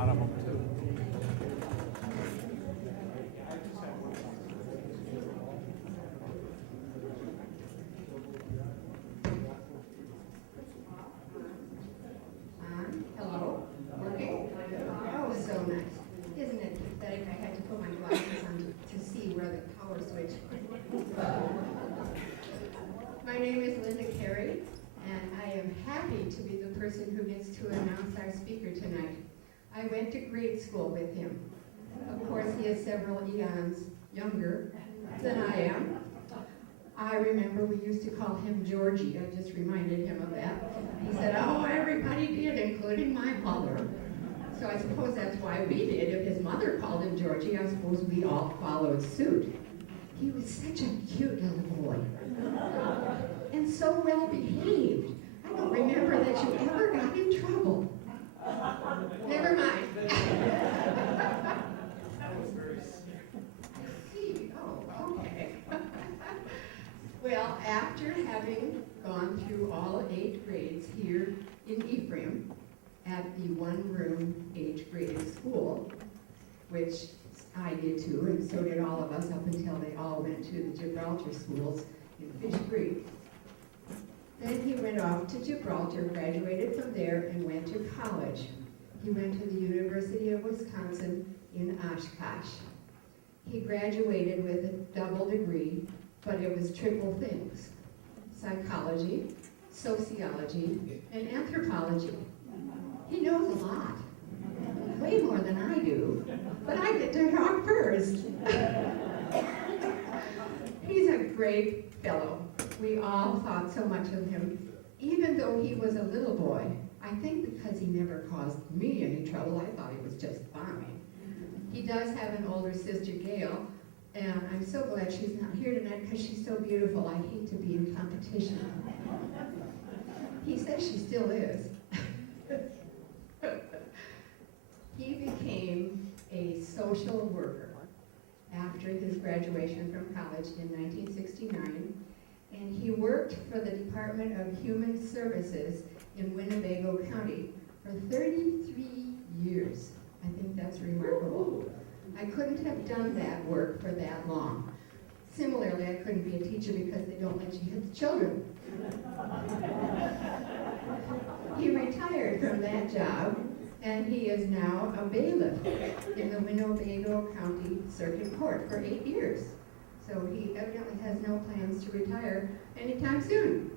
lot of them too. Hello? Working? Oh, so nice. Isn't it pathetic? I had to put my glasses on to see where the power switch. My name is Linda Carey, and I am happy to be the person who gets to announce our speaker tonight. I went to grade school with him. Of course, he is several eons younger than I am. I remember we used to call him Georgie. I just reminded him of that. He said, oh, everybody did, including my mother. So I suppose that's why we did. If his mother called him Georgie, I suppose we all followed suit. He was such a cute little boy. And so well behaved. I don't remember that you ever got in trouble. Never mind. That was very sick. I see. Oh, okay. Well, after having gone through all 8 grades here in Ephraim at the one-room 8th grade school, which I did too, and so did all of us up until they all went to the Gibraltar schools in Fish Creek. Then he went off to Gibraltar, graduated from there, and went to college. He went to the University of Wisconsin in Oshkosh. He graduated with a double degree, but it was triple things: psychology, sociology, and anthropology. He knows a lot, way more than I do, but I get to talk first. He's a great fellow. We all thought so much of him, even though he was a little boy. I think because he never caused me any trouble, I thought he was just fine. He does have an older sister, Gail, and I'm so glad she's not here tonight because she's so beautiful. I hate to be in competition. He says she still is. He became a social worker after his graduation from college in 1969, and he worked for the Department of Human Services in Winnebago County for 33 years. I think that's remarkable. I couldn't have done that work for that long. Similarly, I couldn't be a teacher because they don't let you hit the children. He retired from that job, and he is now a bailiff in the Winnebago County Circuit Court for 8 years. So he evidently has no plans to retire anytime soon.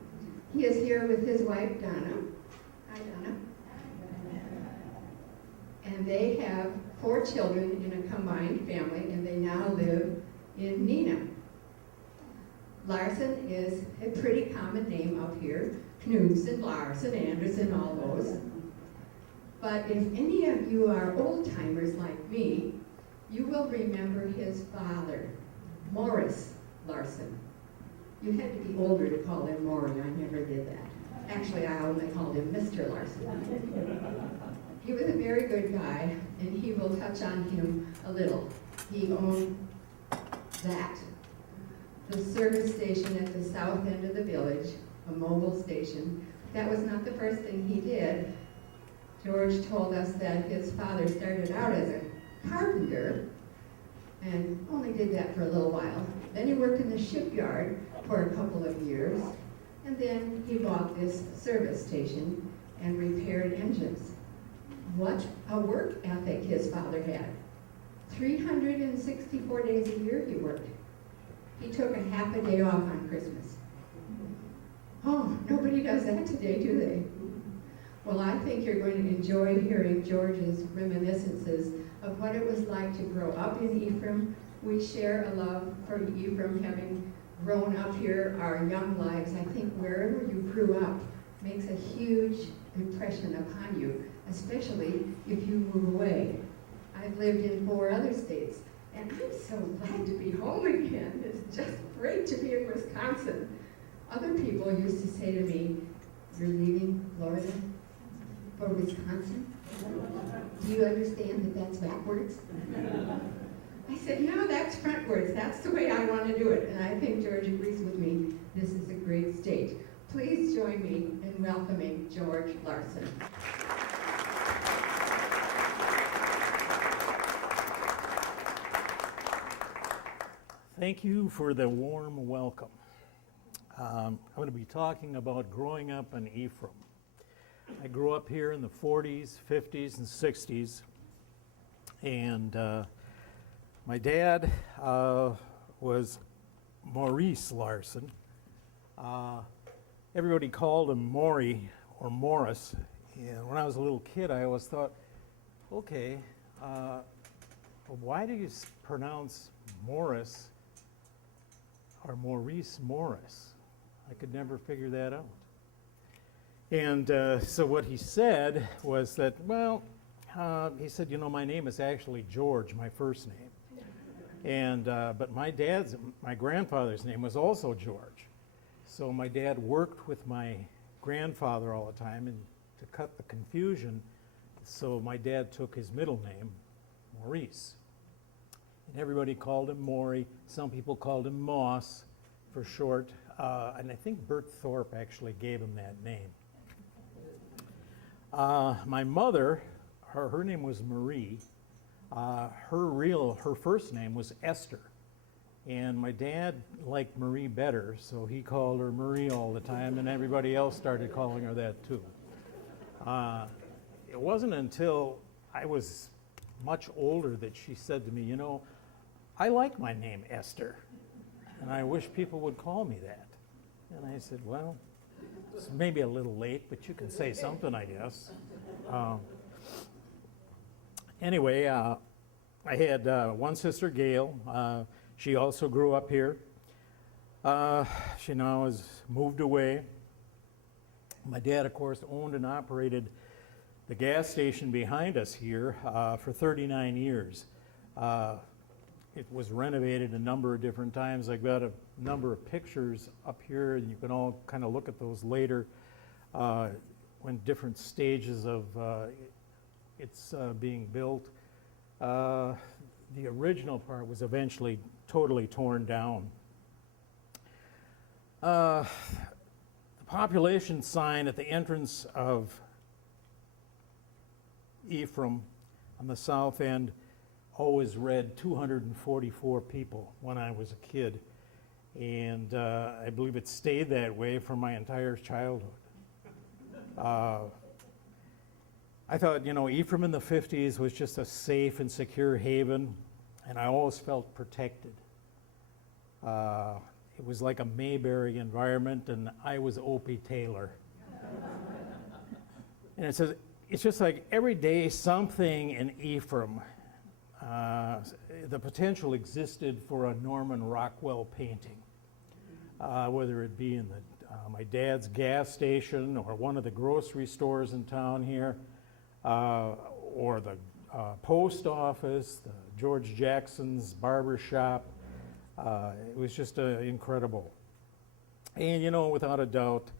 He is here with his wife, Donna. Hi, Donna. And they have 4 children in a combined family, and they now live in Neenah. Larson is a pretty common name up here. Knudsen, Larson, Anderson, all those. But if any of you are old-timers like me, you will remember his father, Morris Larson. You had to be older to call him Maury. I never did that. Actually, I only called him Mr. Larson. He was a very good guy, and he will touch on him a little. He owned that. The service station at the south end of the village, a mobile station. That was not the first thing he did. George told us that his father started out as a carpenter and only did that for a little while. Then he worked in the shipyard for a couple of years, and then he bought this service station and repaired engines. What a work ethic his father had. 364 days a year he worked. He took a half a day off on Christmas. Oh, nobody does that today, do they? Well, I think you're going to enjoy hearing George's reminiscences of what it was like to grow up in Ephraim. We share a love for Ephraim, having grown up here our young lives. I think wherever you grew up makes a huge impression upon you, especially if you move away. I've lived in 4 other states, and I'm so glad to be home again. It's just great to be in Wisconsin. Other people used to say to me, "You're leaving Florida for Wisconsin? Do you understand that that's backwards?" I said, "No, that's frontwards. That's the way I want to do it." And I think George agrees with me. This is a great state. Please join me in welcoming George Larson. Thank you for the warm welcome. I'm going to be talking about growing up in Ephraim. I grew up here in the 40s, 50s, and 60s, and my dad was Maurice Larson. Everybody called him Maury or Morris, and when I was a little kid I always thought, okay, why do you pronounce Morris or Maurice Morris? I could never figure that out. And so what he said was that, well, he said, you know, my name is actually George, my first name. And but my grandfather's name was also George. So my dad worked with my grandfather all the time, and to cut the confusion, so my dad took his middle name, Maurice. And everybody called him Maury. Some people called him Moss for short. And I think Bert Thorpe actually gave him that name. My mother, her name was Marie. Her first name was Esther. And my dad liked Marie better, so he called her Marie all the time, and everybody else started calling her that too. It wasn't until I was much older that she said to me, you know, I like my name Esther, and I wish people would call me that. And I said, well, it's maybe a little late, but you can say something, I guess. Anyway, I had one sister, Gail. She also grew up here. She now has moved away. My dad, of course, owned and operated the gas station behind us here for 39 years. It was renovated a number of different times. I've got a number of pictures up here, and you can all kind of look at those later when different stages of it's being built. The original part was eventually totally torn down. The population sign at the entrance of Ephraim on the south end always read 244 people when I was a kid, and I believe it stayed that way for my entire childhood. I thought, you know, Ephraim in the 50s was just a safe and secure haven, and I always felt protected. It was like a Mayberry environment, and I was Opie Taylor. And it says, it's just like every day something in Ephraim, the potential existed for a Norman Rockwell painting, whether it be in my dad's gas station or one of the grocery stores in town here, or the post office, the George Jackson's barber shop. It was just incredible. And you know, without a doubt,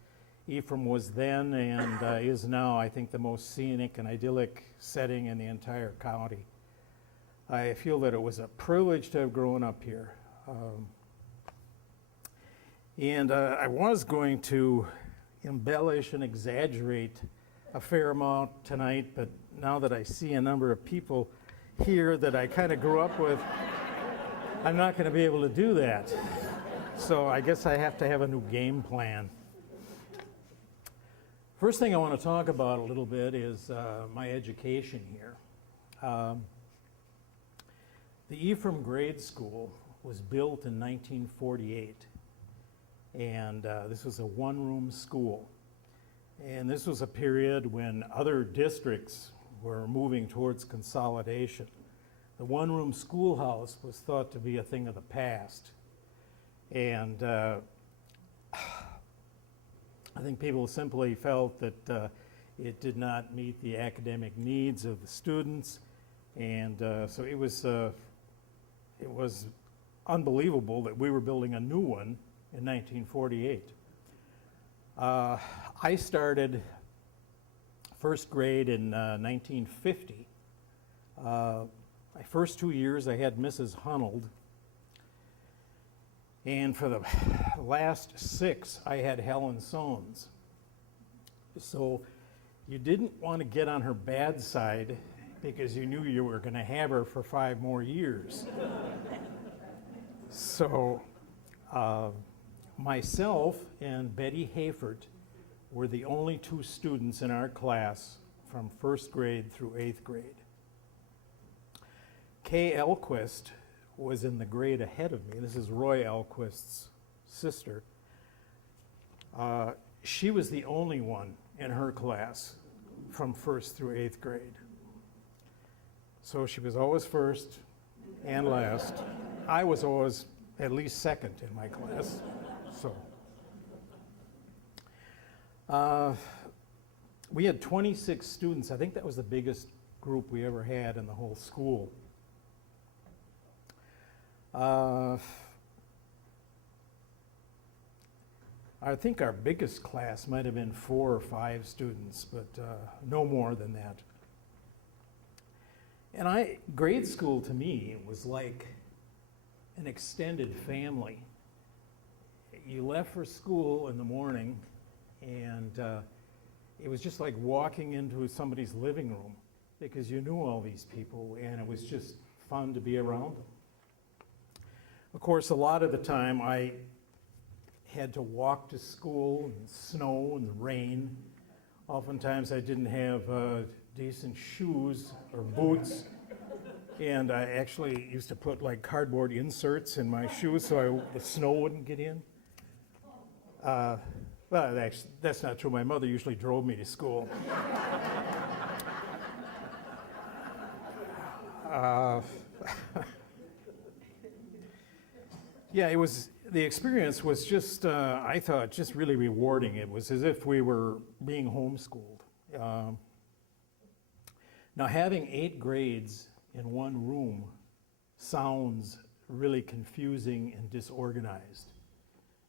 Ephraim was then and is now, I think, the most scenic and idyllic setting in the entire county. I feel that it was a privilege to have grown up here. And I was going to embellish and exaggerate a fair amount tonight, but now that I see a number of people here that I kind of grew up with, I'm not going to be able to do that. So I guess I have to have a new game plan. First thing I want to talk about a little bit is my education here. The Ephraim Grade School was built in 1948, and this was a one-room school. And this was a period when other districts were moving towards consolidation. The one-room schoolhouse was thought to be a thing of the past. And I think people simply felt that it did not meet the academic needs of the students. And so it was unbelievable that we were building a new one in 1948. I started first grade in 1950. My first 2 years I had Mrs. Hunold, and for the last 6 I had Helen Soanes. So you didn't want to get on her bad side because you knew you were going to have her for 5 more years. So myself and Betty Hayford were the only two students in our class from first grade through eighth grade. Kay Elquist was in the grade ahead of me. This is Roy Elquist's sister. She was the only one in her class from first through eighth grade. So she was always first and last. I was always at least second in my class. So we had 26 students. I think that was the biggest group we ever had in the whole school. I think our biggest class might have been 4 or 5 students, but no more than that. And grade school to me was like an extended family. You left for school in the morning, and it was just like walking into somebody's living room because you knew all these people, and it was just fun to be around them. Of course, a lot of the time I had to walk to school in snow and rain. Oftentimes I didn't have decent shoes or boots, and I actually used to put like cardboard inserts in my shoes so the snow wouldn't get in. Well, actually, that's not true. My mother usually drove me to school. Yeah, the experience was just, I thought, just really rewarding. It was as if we were being homeschooled. Now, having 8 grades in one room sounds really confusing and disorganized.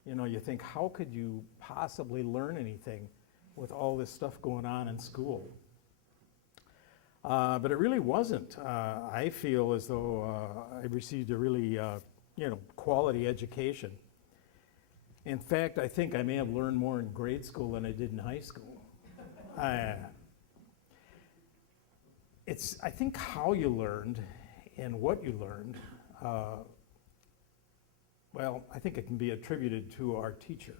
You know, you think, how could you possibly learn anything with all this stuff going on in school? But it really wasn't. I feel as though I received a really quality education. In fact, I think I may have learned more in grade school than I did in high school. It's, I think, how you learned and what you learned, well, I think it can be attributed to our teacher.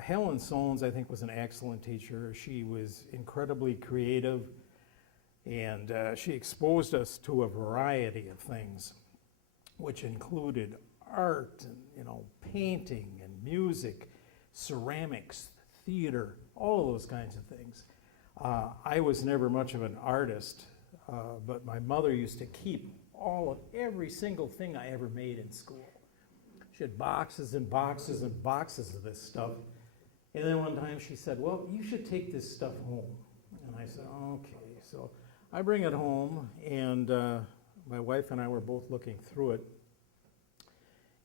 Helen Sones, I think, was an excellent teacher. She was incredibly creative, and she exposed us to a variety of things, which included art and painting and music, ceramics, theater, all of those kinds of things. I was never much of an artist, but my mother used to keep every single thing I ever made in school. She had boxes and boxes and boxes of this stuff. And then one time she said, well, you should take this stuff home. And I said, okay. So I bring it home, and my wife and I were both looking through it.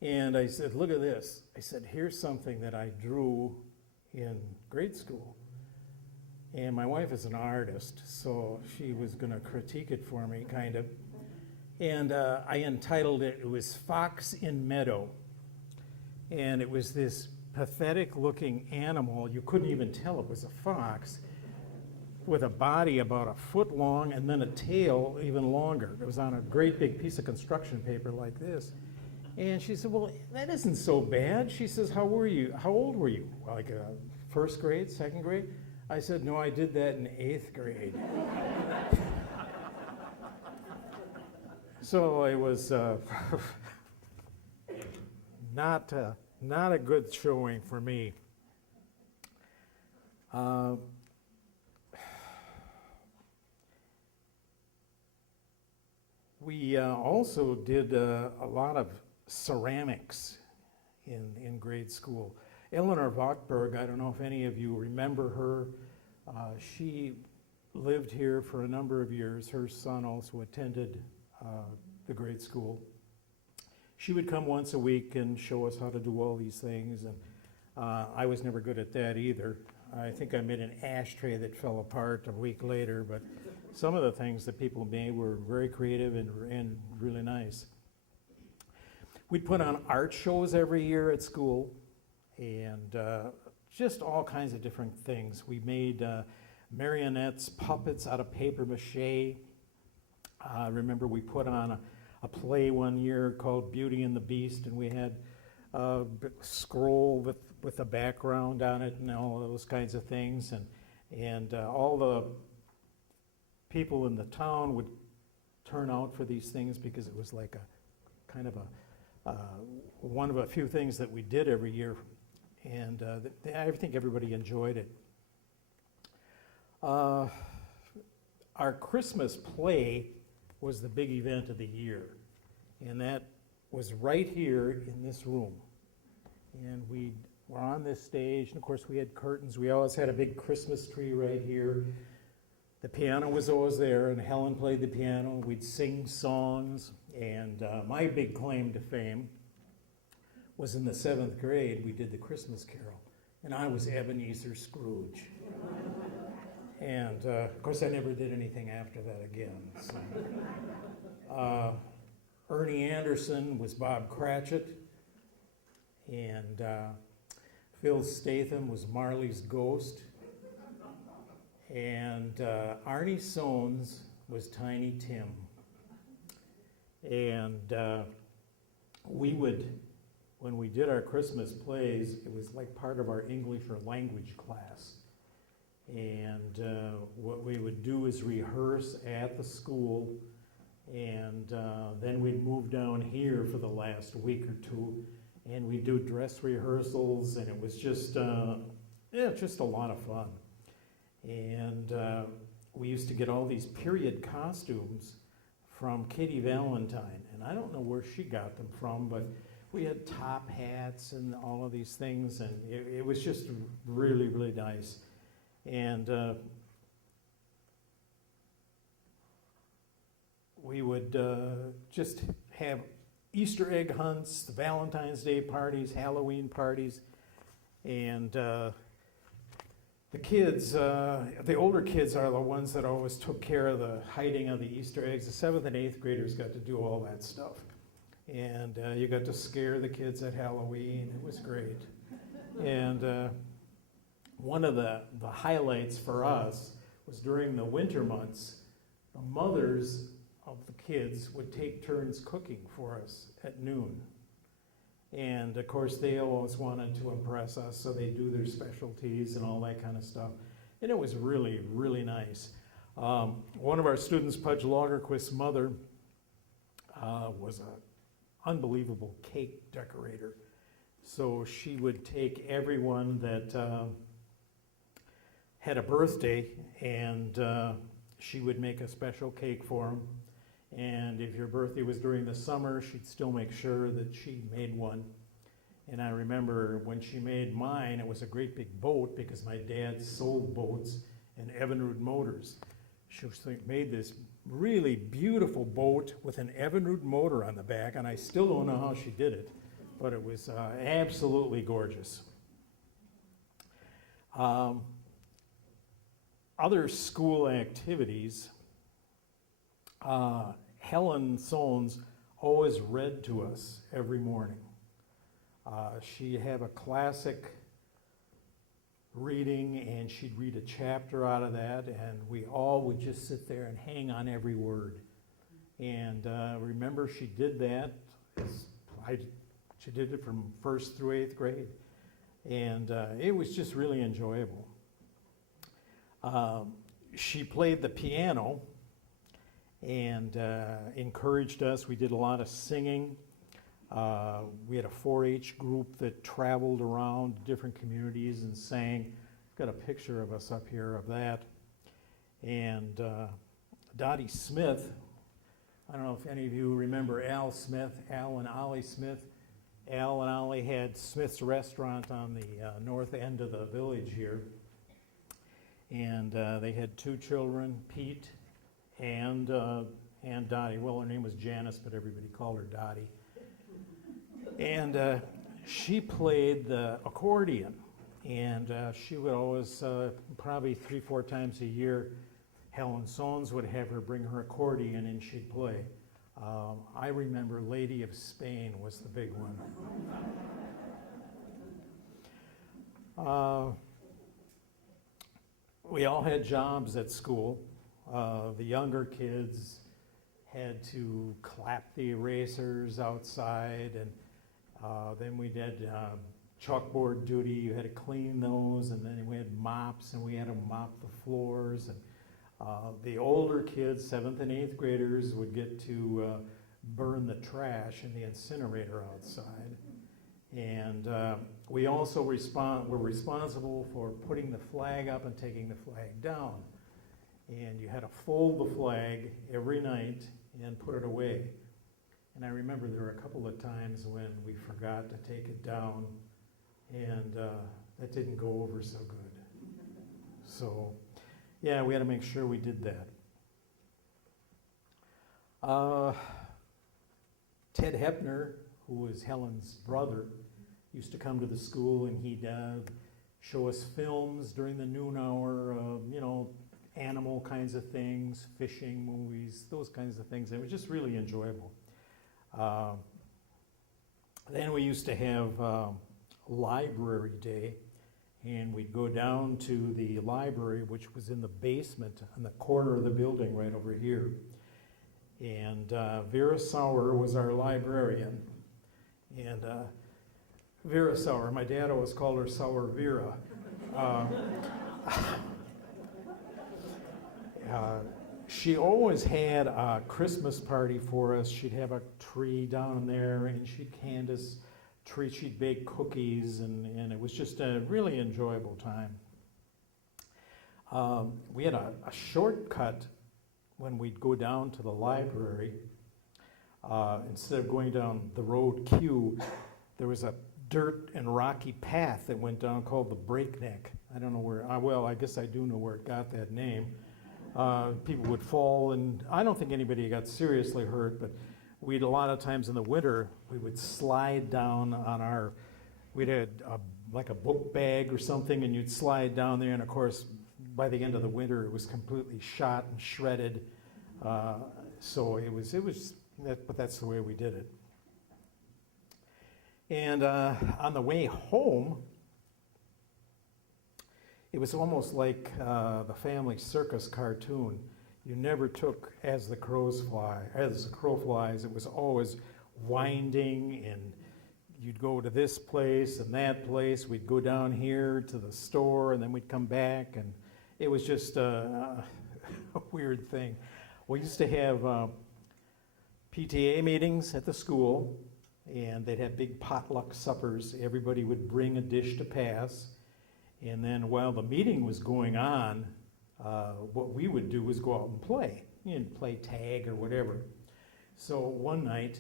And I said, look at this. I said, here's something that I drew in grade school. And my wife is an artist, so she was going to critique it for me, kind of. And I entitled it, it was Fox in Meadow. And it was this pathetic-looking animal. You couldn't even tell it was a fox, with a body about 1 foot long and then a tail even longer. It was on a great big piece of construction paper like this. And she said, well, that isn't so bad. She says, how old were you? Like first grade, second grade? I said, no, I did that in 8th grade. So it was not a good showing for me. We also did a lot of ceramics in grade school. Eleanor Vochtberg, I don't know if any of you remember her. She lived here for a number of years. Her son also attended the grade school. She would come once a week and show us how to do all these things, and I was never good at that either. I think I made an ashtray that fell apart a week later, but some of the things that people made were very creative and really nice. We'd put on art shows every year at school, and just all kinds of different things. We made marionettes, puppets out of paper mache. Remember, we put on a play one year called Beauty and the Beast, and we had a scroll with a background on it and all those kinds of things. And all the people in the town would turn out for these things because it was like a kind of one of a few things that we did every year. And I think everybody enjoyed it. Our Christmas play was the big event of the year, and that was right here in this room. And we were on this stage, and of course we had curtains. We always had a big Christmas tree right here. The piano was always there, and Helen played the piano. We'd sing songs, and my big claim to fame was in the 7th grade, we did the Christmas Carol, and I was Ebenezer Scrooge. And of course, I never did anything after that again. So. Ernie Anderson was Bob Cratchit, and Phil Statham was Marley's ghost, and Arnie Soanes was Tiny Tim. And we would, when we did our Christmas plays, it was like part of our English or language class. And what we would do is rehearse at the school, and then we'd move down here for the last week or two, and we'd do dress rehearsals, and it was just a lot of fun. And we used to get all these period costumes from Katie Valentine, and I don't know where she got them from, but we had top hats and all of these things, and it was just really, really nice. And we would just have Easter egg hunts, the Valentine's Day parties, Halloween parties, and the kids, the older kids are the ones that always took care of the hiding of the Easter eggs. The 7th and 8th graders got to do all that stuff. And you got to scare the kids at Halloween. It was great. And one of the highlights for us was during the winter months, the mothers of the kids would take turns cooking for us at noon. And of course, they always wanted to impress us, so they do their specialties and all that kind of stuff. And it was really, really nice. One of our students, Pudge Lagerquist's mother, was an unbelievable cake decorator. So she would take everyone that had a birthday, and she would make a special cake for them. And if your birthday was during the summer, she'd still make sure that she made one. And I remember when she made mine, it was a great big boat because my dad sold boats and Evinrude motors. She made this really beautiful boat with an Evinrude motor on the back, and I still don't know how she did it, but it was absolutely gorgeous. Other school activities, Helen Soanes always read to us every morning. She'd have a classic reading, and she'd read a chapter out of that, and we all would just sit there and hang on every word. And remember, she did that. She did it from 1st through 8th grade, and it was just really enjoyable. She played the piano and encouraged us. We did a lot of singing. We had a 4-H group that traveled around different communities and sang. I've got a picture of us up here of that. And Dottie Smith, I don't know if any of you remember Al Smith, Al and Ollie Smith. Al and Ollie had Smith's Restaurant on the north end of the village here. And they had 2 children, Pete and Dottie. Well, her name was Janice, but everybody called her Dottie. And she played the accordion, and she would always, probably 3-4 times a year, Helen Soanes would have her bring her accordion and she'd play. I remember Lady of Spain was the big one. We all had jobs at school. The younger kids had to clap the erasers outside, and then we did chalkboard duty. You had to clean those, and then we had mops, and we had to mop the floors. And the older kids, 7th and 8th graders, would get to burn the trash in the incinerator outside. And we also were responsible for putting the flag up and taking the flag down. And you had to fold the flag every night and put it away. And I remember there were a couple of times when we forgot to take it down, and that didn't go over so good. So, yeah, we had to make sure we did that. Ted Hepner, who was Helen's brother, used to come to the school, and he'd show us films during the noon hour, animal kinds of things, fishing movies, those kinds of things. It was just really enjoyable. Then we used to have library day, and we'd go down to the library, which was in the basement on the corner of the building right over here. And Vera Sauer was our librarian. And Vera Sauer, my dad always called her Sauer Vera. She always had a Christmas party for us. She'd have a tree down there, and she'd hand us treats. She'd bake cookies, and it was just a really enjoyable time. We had a shortcut when we'd go down to the library. Instead of going down the road Q, there was a dirt and rocky path that went down called the Breakneck. I don't know where, well, I guess I do know where it got that name. People would fall, and I don't think anybody got seriously hurt, but we'd a lot of times in the winter, we would slide down on we'd had like a book bag or something, and you'd slide down there, and of course, by the end of the winter, it was completely shot and shredded. So but that's the way we did it. And on the way home, it was almost like the Family Circus cartoon. You never took as the crow flies. It was always winding, and you'd go to this place and that place. We'd go down here to the store, and then we'd come back, and it was just a weird thing. We used to have PTA meetings at the school, and they'd have big potluck suppers. Everybody would bring a dish to pass. And then while the meeting was going on, what we would do was go out and play tag or whatever. So one night,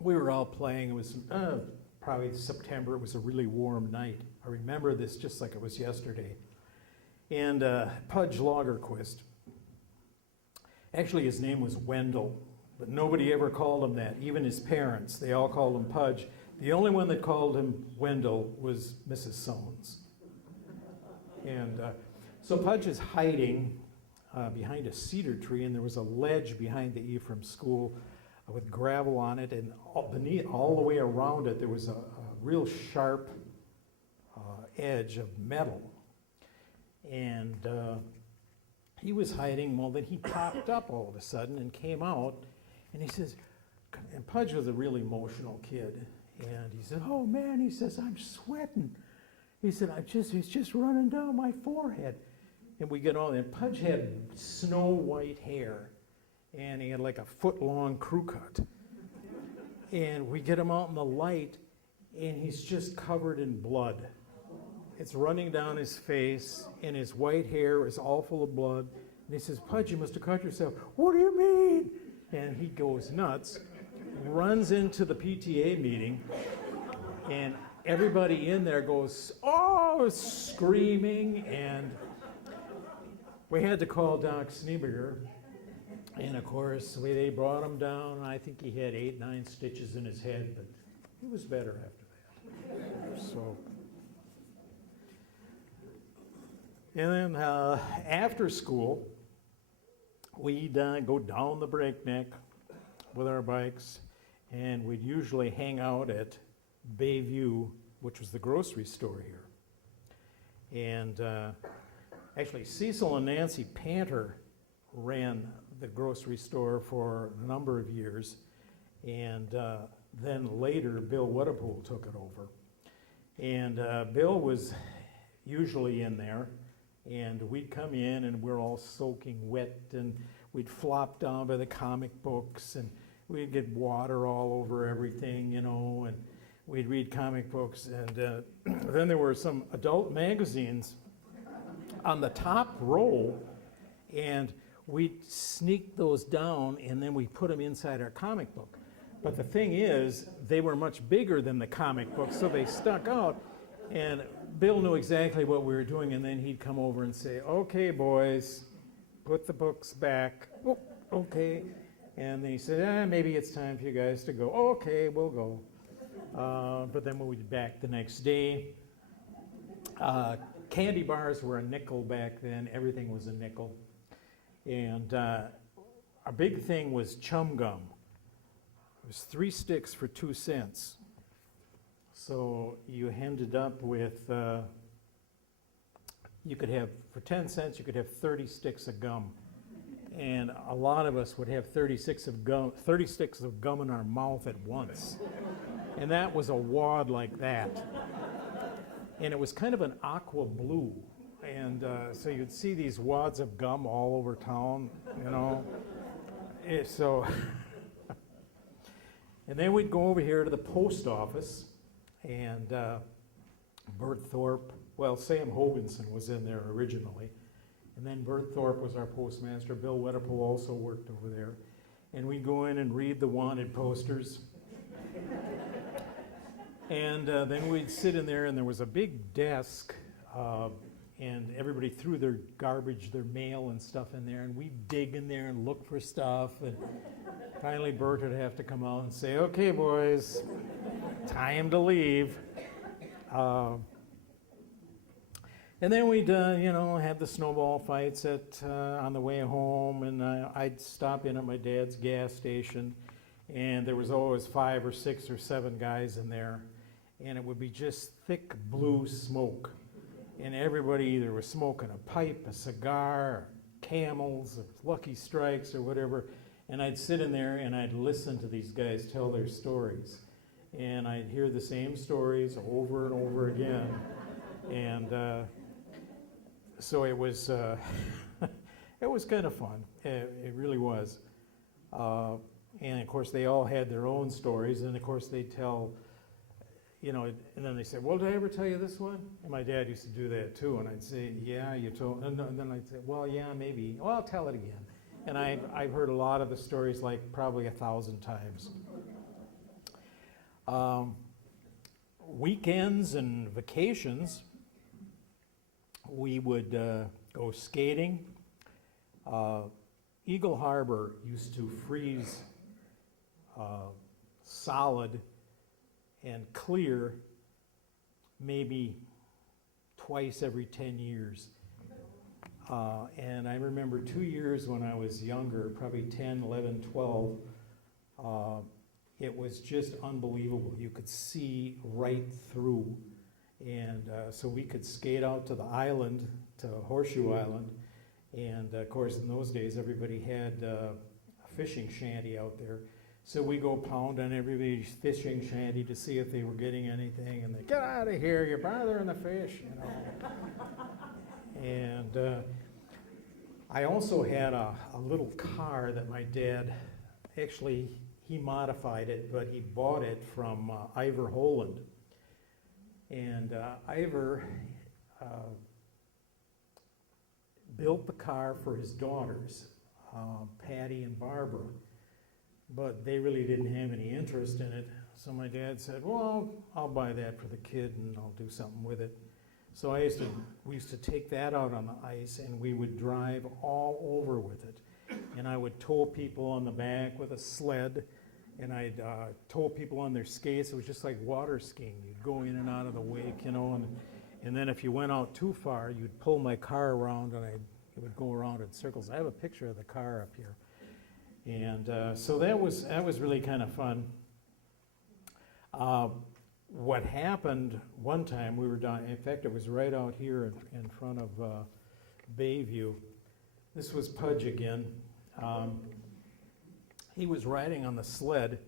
we were all playing. It was probably September. It was a really warm night. I remember this just like it was yesterday. And Pudge Lagerquist, actually his name was Wendell, but nobody ever called him that, even his parents. They all called him Pudge. The only one that called him Wendell was Mrs. Soames. And so Pudge is hiding behind a cedar tree, and there was a ledge behind the Ephraim school with gravel on it, and all the way around it there was a real sharp edge of metal. And he was hiding. Well, then he popped up all of a sudden and came out, and he says, and Pudge was a really emotional kid, and he said, "Oh man," he says, "I'm sweating." He said, it's just running down my forehead. And we get on, and Pudge had snow white hair, and he had like a foot-long crew cut. And we get him out in the light, and he's just covered in blood. It's running down his face, and his white hair is all full of blood. And he says, "Pudge, you must have cut yourself." "What do you mean?" And he goes nuts, runs into the PTA meeting, and everybody in there goes, "Oh," screaming, and we had to call Doc Schneeberger. And of course, they brought him down, and I think he had 8-9 stitches in his head, but he was better after that. So, and then after school, we'd go down the Breakneck with our bikes, and we'd usually hang out at Bayview, which was the grocery store here. And actually, Cecil and Nancy Panter ran the grocery store for a number of years, and then later Bill Wedepool took it over. And Bill was usually in there, and we'd come in and we're all soaking wet, and we'd flop down by the comic books, and we'd get water all over everything, you know, and we'd read comic books. And then there were some adult magazines on the top row, and we'd sneak those down, and then we put them inside our comic book. But the thing is, they were much bigger than the comic book, so they stuck out. And Bill knew exactly what we were doing, and then he'd come over and say, "Okay, boys, put the books back." "Oh, okay." And then he said, "Maybe it's time for you guys to go." "Oh, okay, we'll go." But then we'd be back the next day. Candy bars were a nickel back then. Everything was a nickel. And a big thing was chum gum. It was 3 sticks for 2 cents. So you ended up with, you could have, for 10 cents, you could have 30 sticks of gum. And a lot of us would have 30 sticks of gum in our mouth at once. And that was a wad like that. And it was kind of an aqua blue. And so you'd see these wads of gum all over town, you know. And then we'd go over here to the post office, and Bert Thorpe, well, Sam Hoganson was in there originally, and then Bert Thorpe was our postmaster. Bill Wedepool also worked over there. And we'd go in and read the wanted posters. And then we'd sit in there, and there was a big desk, and everybody threw their garbage, their mail and stuff in there, and we'd dig in there and look for stuff. And finally, Bert would have to come out and say, "Okay, boys, time to leave." And then we'd, have the snowball fights on the way home, and I'd stop in at my dad's gas station, and there was always 5 or 6 or 7 guys in there, and it would be just thick blue smoke. And everybody either was smoking a pipe, a cigar, or Camels, or Lucky Strikes, or whatever. And I'd sit in there and I'd listen to these guys tell their stories. And I'd hear the same stories over and over again. And so it was, it was kind of fun. It really was. And of course, they all had their own stories. And of course, they'd tell, and then they said, "Well, did I ever tell you this one?" And my dad used to do that too. And I'd say, "Yeah, you told," and then I'd say, "Well, yeah, maybe. Well, I'll tell it again." And I've heard a lot of the stories, like probably 1,000 times. Weekends and vacations, we would go skating. Eagle Harbor used to freeze solid and clear maybe twice every 10 years. And I remember 2 years when I was younger, probably 10, 11, 12, it was just unbelievable. You could see right through. And so we could skate out to the island, to Horseshoe Island. And of course, in those days, everybody had a fishing shanty out there. So we go pound on everybody's fishing shanty to see if they were getting anything. And they, "Get out of here, you're bothering the fish," And I also had a little car that my dad, actually, he modified it, but he bought it from Ivor Holland. And Ivor built the car for his daughters, Patty and Barbara, but they really didn't have any interest in it. So my dad said, "Well, I'll buy that for the kid and I'll do something with it." So we used to take that out on the ice, and we would drive all over with it. And I would tow people on the back with a sled, and I'd tow people on their skates. It was just like water skiing. You'd go in and out of the wake, and then if you went out too far, you'd pull my car around, and it would go around in circles. I have a picture of the car up here. And so that was really kind of fun. What happened one time, we were down, in fact, it was right out here in front of Bayview. This was Pudge again. He was riding on the sled,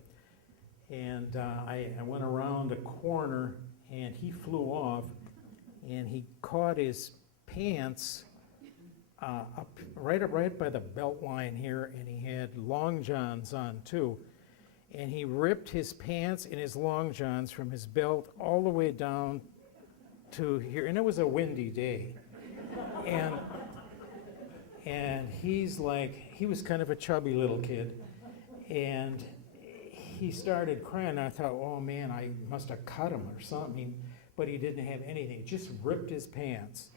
and I went around a corner, and he flew off, and he caught his pants up right by the belt line here, and he had long johns on too. And he ripped his pants and his long johns from his belt all the way down to here, and it was a windy day. And he's like, he was kind of a chubby little kid, and he started crying. I thought, oh man, I must have cut him or something, but he didn't have anything. He just ripped his pants.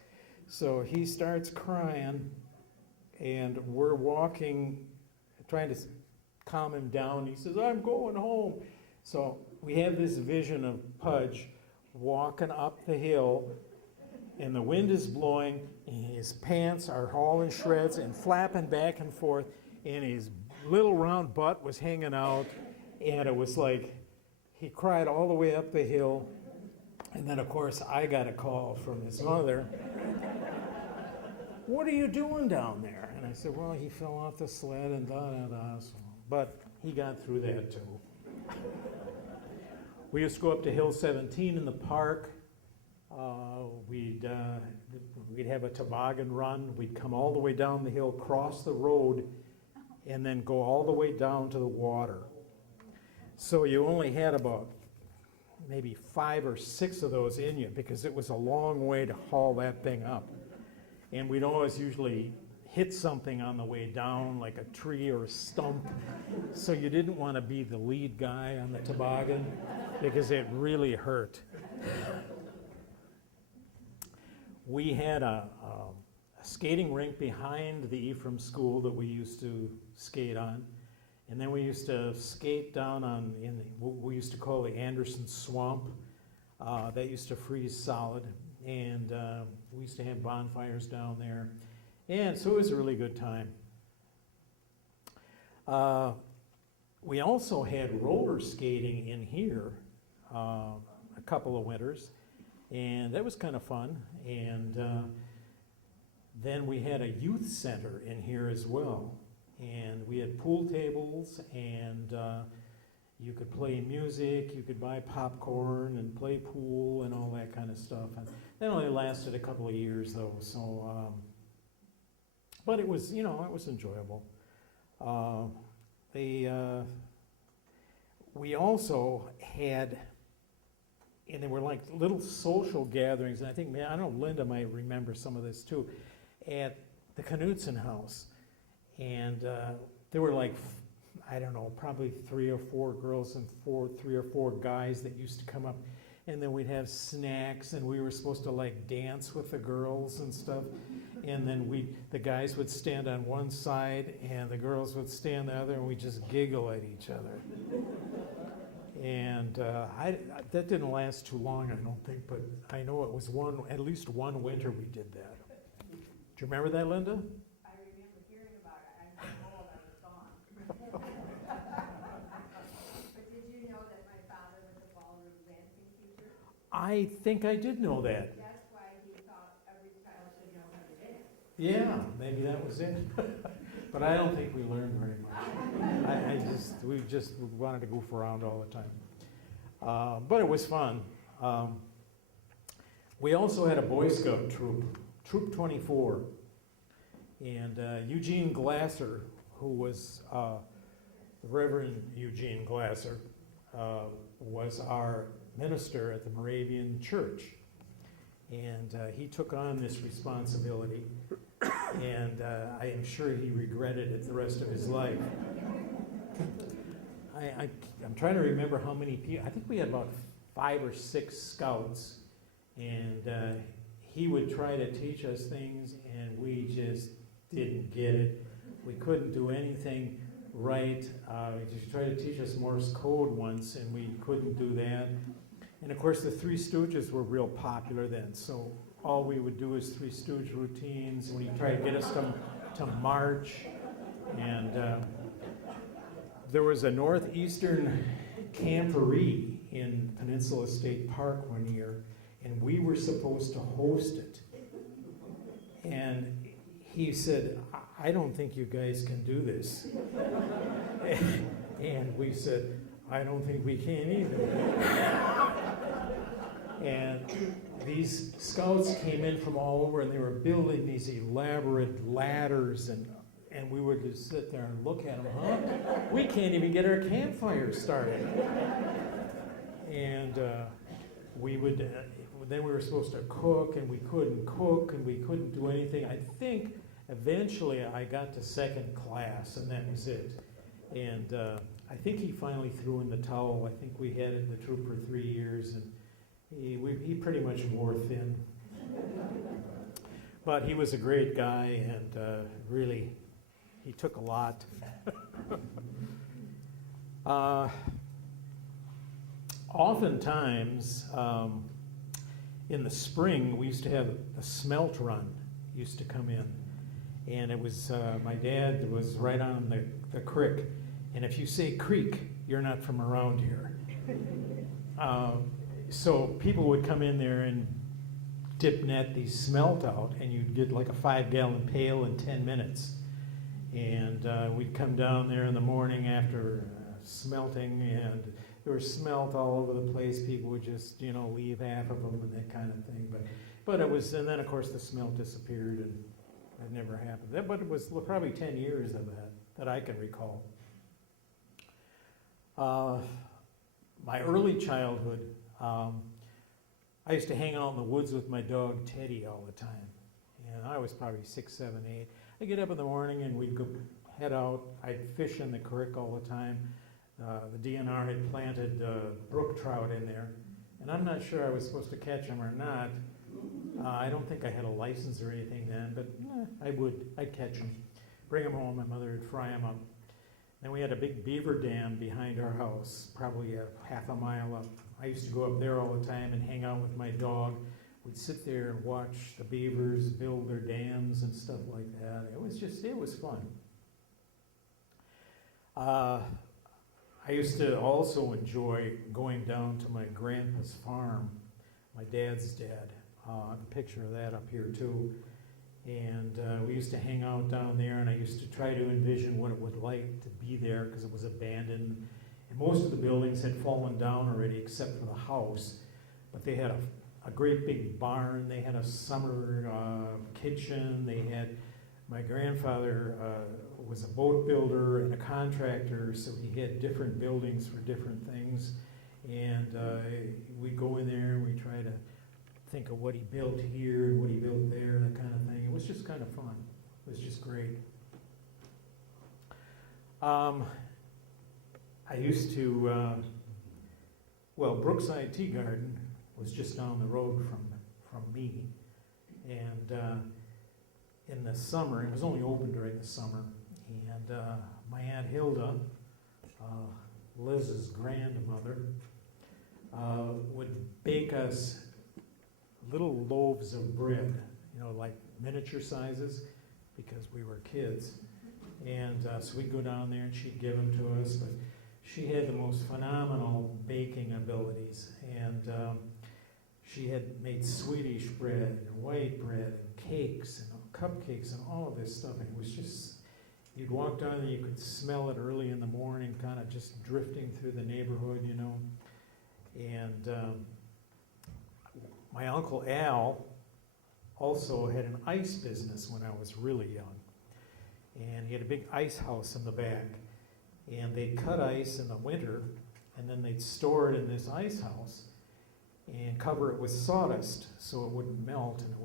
So he starts crying, and we're walking, trying to calm him down. He says, I'm going home. So we have this vision of Pudge walking up the hill, and the wind is blowing, and his pants are all in shreds and flapping back and forth, and his little round butt was hanging out, and it was like he cried all the way up the hill. And then, of course, I got a call from his mother. What are you doing down there? And I said, well, he fell off the sled and da-da-da. So, but he got through that, too. We used to go up to Hill 17 in the park. We'd have a toboggan run. We'd come all the way down the hill, cross the road, and then go all the way down to the water. So you only had about maybe 5 or 6 of those in you, because it was a long way to haul that thing up. And we'd always usually hit something on the way down, like a tree or a stump. So you didn't want to be the lead guy on the toboggan, because it really hurt. We had a skating rink behind the Ephraim school that we used to skate on. And then we used to skate down on what we used to call the Anderson Swamp. That used to freeze solid. And we used to have bonfires down there. And so it was a really good time. We also had roller skating in here a couple of winters. And that was kind of fun. And then we had a youth center in here as well. And we had pool tables, and you could play music, you could buy popcorn and play pool and all that kind of stuff. And that only lasted a couple of years, though. So, but it was, it was enjoyable. We also had, and they were like little social gatherings, and I don't know, Linda might remember some of this too, at the Knudsen house. And there were like, I don't know, probably 3 or 4 girls and 3 or 4 guys that used to come up. And then we'd have snacks, and we were supposed to like dance with the girls and stuff. And then the guys would stand on one side, and the girls would stand the other, and we'd just giggle at each other. And that didn't last too long, I don't think, but I know it was at least one winter we did that. Do you remember that, Linda? I think I did know that. That's why he thought every child should know how to dance. Yeah, maybe that was it. But I don't think we learned very much. We just wanted to goof around all the time. But it was fun. We also had a Boy Scout troop, Troop 24. And Eugene Glasser, who was Reverend Eugene Glasser, was our minister at the Moravian Church. And he took on this responsibility, and I am sure he regretted it the rest of his life. I'm trying to remember how many people. I think we had about 5 or 6 scouts, and he would try to teach us things, and we just didn't get it. We couldn't do anything right. He tried to teach us Morse code once, and we couldn't do that. And of course, the Three Stooges were real popular then, so all we would do is Three Stooge routines, and he'd try to get us to march. And there was a northeastern camporee in Peninsula State Park one year, and we were supposed to host it. And he said, I don't think you guys can do this. And we said, I don't think we can either. And these scouts came in from all over, and they were building these elaborate ladders, and we would just sit there and look at them, We can't even get our campfire started. And we would, then we were supposed to cook, and we couldn't cook, and we couldn't do anything. I think eventually I got to second class, and that was it. And I think he finally threw in the towel. I think we had it in the troop for 3 years, and he pretty much wore thin. But he was a great guy, and really, he took a lot. Oftentimes, in the spring, we used to have a smelt run used to come in. And it was, my dad was right on the creek. And if you say creek, you're not from around here. So people would come in there and dip net these smelt out, and you'd get like a 5-gallon pail in 10 minutes. And we'd come down there in the morning after smelting, and there was smelt all over the place. People would just, leave half of them and that kind of thing. But it was, and then of course the smelt disappeared, and that never happened. But it was probably 10 years of that I can recall. My early childhood, I used to hang out in the woods with my dog Teddy all the time. And I was probably 6, 7, 8. I'd get up in the morning and we'd go head out. I'd fish in the creek all the time. The DNR had planted brook trout in there. And I'm not sure I was supposed to catch them or not. I don't think I had a license or anything then, but I'd catch them. Bring them home, my mother would fry them up. Then we had a big beaver dam behind our house, probably a half a mile up. I used to go up there all the time and hang out with my dog. We'd sit there and watch the beavers build their dams and stuff like that. It was fun. I used to also enjoy going down to my grandpa's farm, my dad's dad. I have a picture of that up here too. And we used to hang out down there, and I used to try to envision what it would like to be there because it was abandoned. And most of the buildings had fallen down already except for the house. But they had a great big barn. They had a summer kitchen. My grandfather was a boat builder and a contractor, so he had different buildings for different things. And we'd go in there and we'd try to think of what he built here and what he built there, that kind of thing. It was just kind of fun. It was just great. I used to, Brookside Tea Garden was just down the road from me. And in the summer, it was only open during the summer, and my Aunt Hilda, Liz's grandmother, would bake us little loaves of bread, like miniature sizes, because we were kids. And so we'd go down there and she'd give them to us, but she had the most phenomenal baking abilities. And she had made Swedish bread and white bread and cakes and cupcakes and all of this stuff. And it was just, you'd walk down there, you could smell it early in the morning, kind of just drifting through the neighborhood, And my Uncle Al also had an ice business when I was really young. And he had a big ice house in the back. And they'd cut ice in the winter, and then they'd store it in this ice house and cover it with sawdust so it wouldn't melt, and it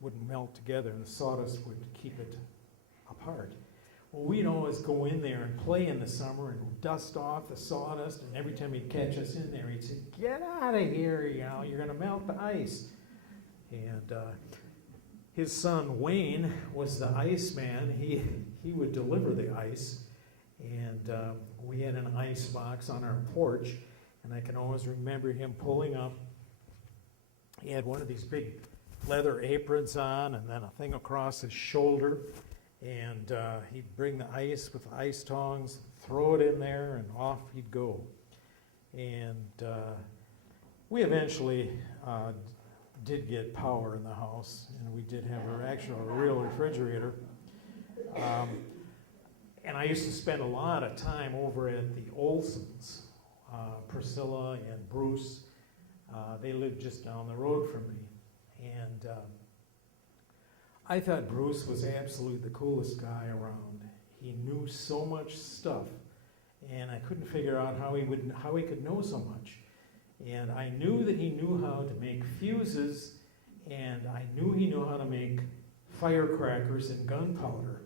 wouldn't melt together, and the sawdust would keep it apart. Well, we'd always go in there and play in the summer and dust off the sawdust, and every time he'd catch us in there, he'd say, "Get out of here, you're going to melt the ice." And his son, Wayne, was the ice man. He would deliver the ice, and we had an ice box on our porch, and I can always remember him pulling up. He had one of these big leather aprons on and then a thing across his shoulder. And he'd bring the ice with ice tongs, throw it in there, and off he'd go. And we eventually did get power in the house, and we did have a real refrigerator. Um, and I used to spend a lot of time over at the Olsons, Priscilla and Bruce. They lived just down the road from me. And I thought Bruce was absolutely the coolest guy around. He knew so much stuff, and I couldn't figure out how he could know so much. And I knew that he knew how to make fuses, and I knew he knew how to make firecrackers and gunpowder.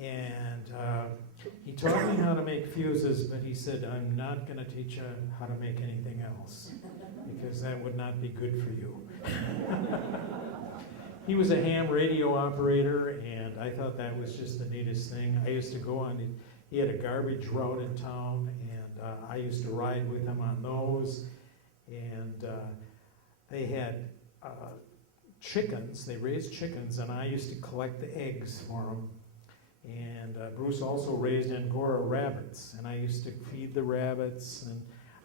And he taught me how to make fuses, but he said, I'm not going to teach you how to make anything else, because that would not be good for you. He was a ham radio operator, and I thought that was just the neatest thing. I used to go on, he had a garbage route in town, and I used to ride with him on those. And they had chickens, they raised chickens, and I used to collect the eggs for them. And Bruce also raised Angora rabbits, and I used to feed the rabbits, and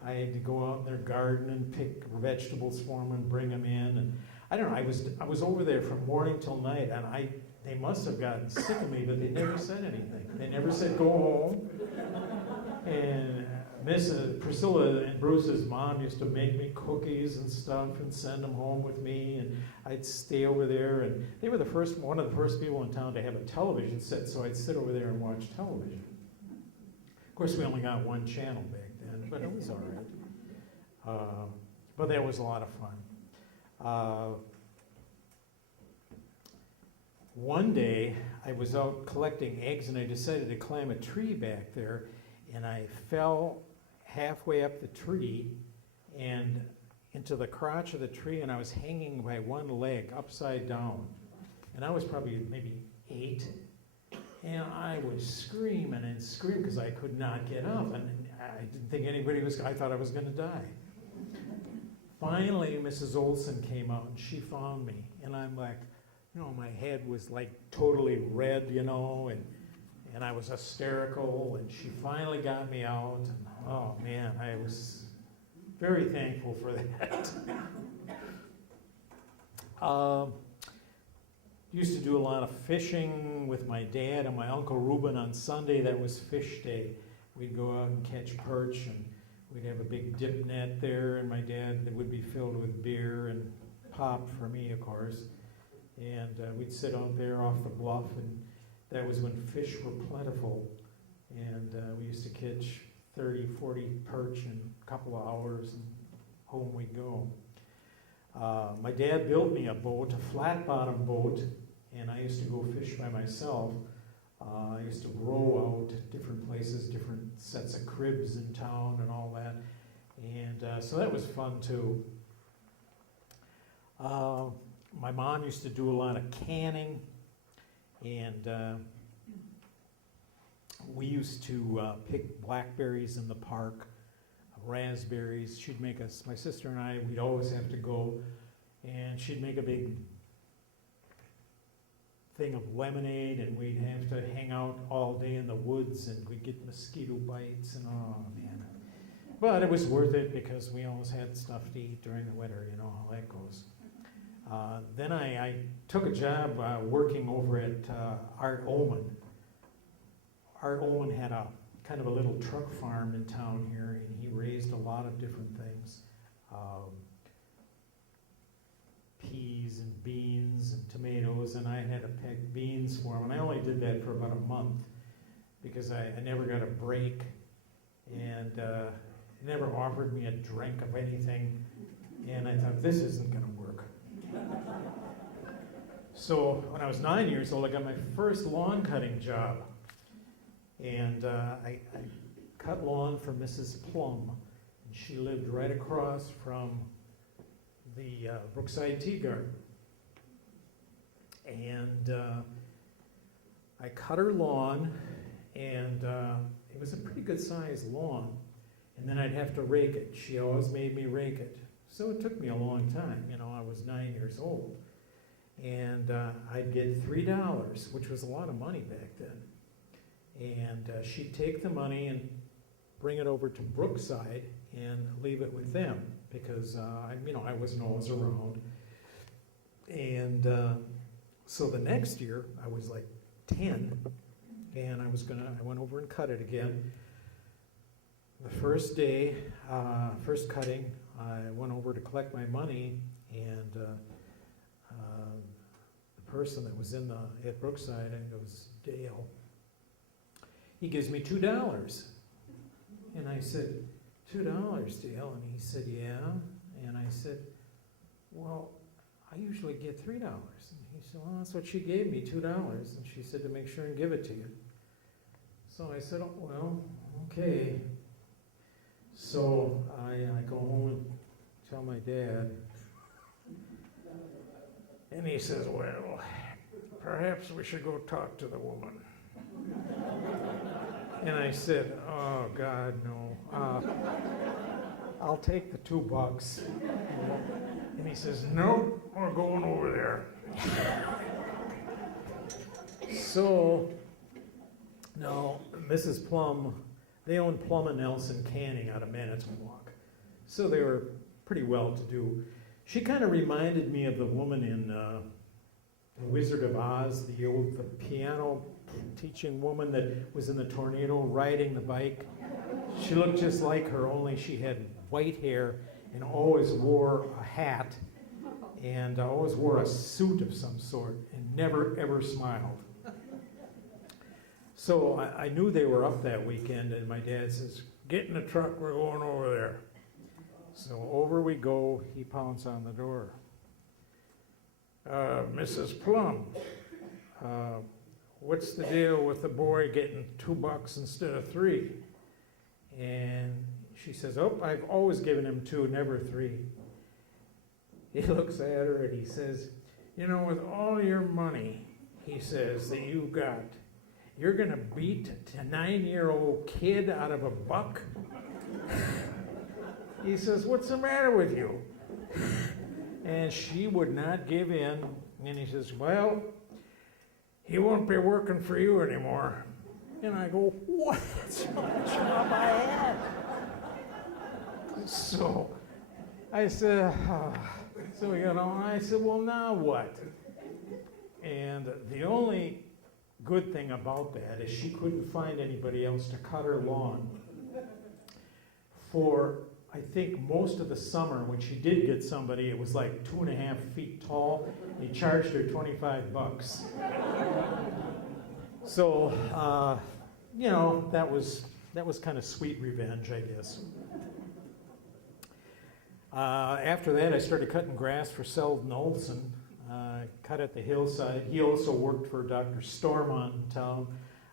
I had to go out in their garden and pick vegetables for them and bring them in. And I don't know, I was over there from morning till night, and they must have gotten sick of me, but they never said anything. They never said, go home. And Priscilla and Bruce's mom used to make me cookies and stuff and send them home with me, and I'd stay over there. And they were one of the first people in town to have a television set, so I'd sit over there and watch television. Of course, we only got one channel back then, but it was all right. But that was a lot of fun. One day, I was out collecting eggs, and I decided to climb a tree back there, and I fell halfway up the tree and into the crotch of the tree, and I was hanging by one leg upside down. And I was probably maybe 8, and I was screaming and screaming because I could not get up, and I didn't think I thought I was going to die. Finally, Mrs. Olson came out, and she found me, and I'm like, my head was like totally red, and I was hysterical, and she finally got me out, and oh man, I was very thankful for that. Used to do a lot of fishing with my dad and my Uncle Reuben on Sunday. That was fish day. We'd go out and catch perch, and we'd have a big dip net there, and my dad would be filled with beer and pop for me, of course. And we'd sit out there off the bluff, and that was when fish were plentiful. And we used to catch 30, 40 perch in a couple of hours, and home we'd go. My dad built me a boat, a flat bottom boat, and I used to go fish by myself. I used to row out different places, different sets of cribs in town and all that. And so that was fun too. My mom used to do a lot of canning, and we used to pick blackberries in the park, raspberries. She'd make us, my sister and I, we'd always have to go, and she'd make a big thing of lemonade, and we'd have to hang out all day in the woods, and we'd get mosquito bites, and oh man. But it was worth it because we always had stuff to eat during the winter, you know how that goes. Then I took a job working over at Art Ullman. Art Ullman had a kind of a little truck farm in town here, and he raised a lot of different things. Peas and beans and tomatoes, and I had to pick beans for him. And I only did that for about a month because I never got a break, and he never offered me a drink of anything. And I thought, this isn't going to work. So when I was 9 years old, I got my first lawn cutting job. And I cut lawn for Mrs. Plum. And she lived right across from the Brookside Tea Garden. And I cut her lawn, and it was a pretty good sized lawn. And then I'd have to rake it. She always made me rake it. So it took me a long time. You know, I was 9 years old. And I'd get $3, which was a lot of money back then. And she'd take the money and bring it over to Brookside and leave it with them because, I wasn't always around. And so the next year, I was like 10, and I went over and cut it again. The first day, first cutting, I went over to collect my money, and the person that was at Brookside, and it was Dale, he gives me $2. And I said, $2, Dale? And he said, yeah. And I said, well, I usually get $3. And he said, well, that's what she gave me, $2. And she said to make sure and give it to you. So I said, oh, well, okay. So I go home and tell my dad. And he says, well, perhaps we should go talk to the woman. And I said, oh, God, no. I'll take the $2. And he says, no, we're going over there. So, now, Mrs. Plum, they owned Plum and Nelson Canning out of Manitowoc. So they were pretty well-to-do. She kind of reminded me of the woman in The Wizard of Oz, the piano teaching woman that was in the tornado riding the bike. She looked just like her, only she had white hair and always wore a hat and always wore a suit of some sort and never ever smiled. So I knew they were up that weekend, and my dad says, get in the truck, we're going over there. So over we go, he pounds on the door. Mrs. Plum, what's the deal with the boy getting $2 instead of $3? And she says, oh, I've always given him 2, never 3. He looks at her and he says, you know, with all your money, he says, that you got, you're gonna beat a 9-year-old kid out of $1? He says, what's the matter with you? And she would not give in. And he says, well, he won't be working for you anymore. And I go, what? That's so much on my head. So I said, I said, well, now what? And the only good thing about that is she couldn't find anybody else to cut her lawn for, I think, most of the summer. When she did get somebody, it was like 2.5 feet tall. He charged her $25. So, you know, that was kind of sweet revenge, I guess. After that, I started cutting grass for Selden Olson. Cut at the hillside. He also worked for Dr. Stormont in town.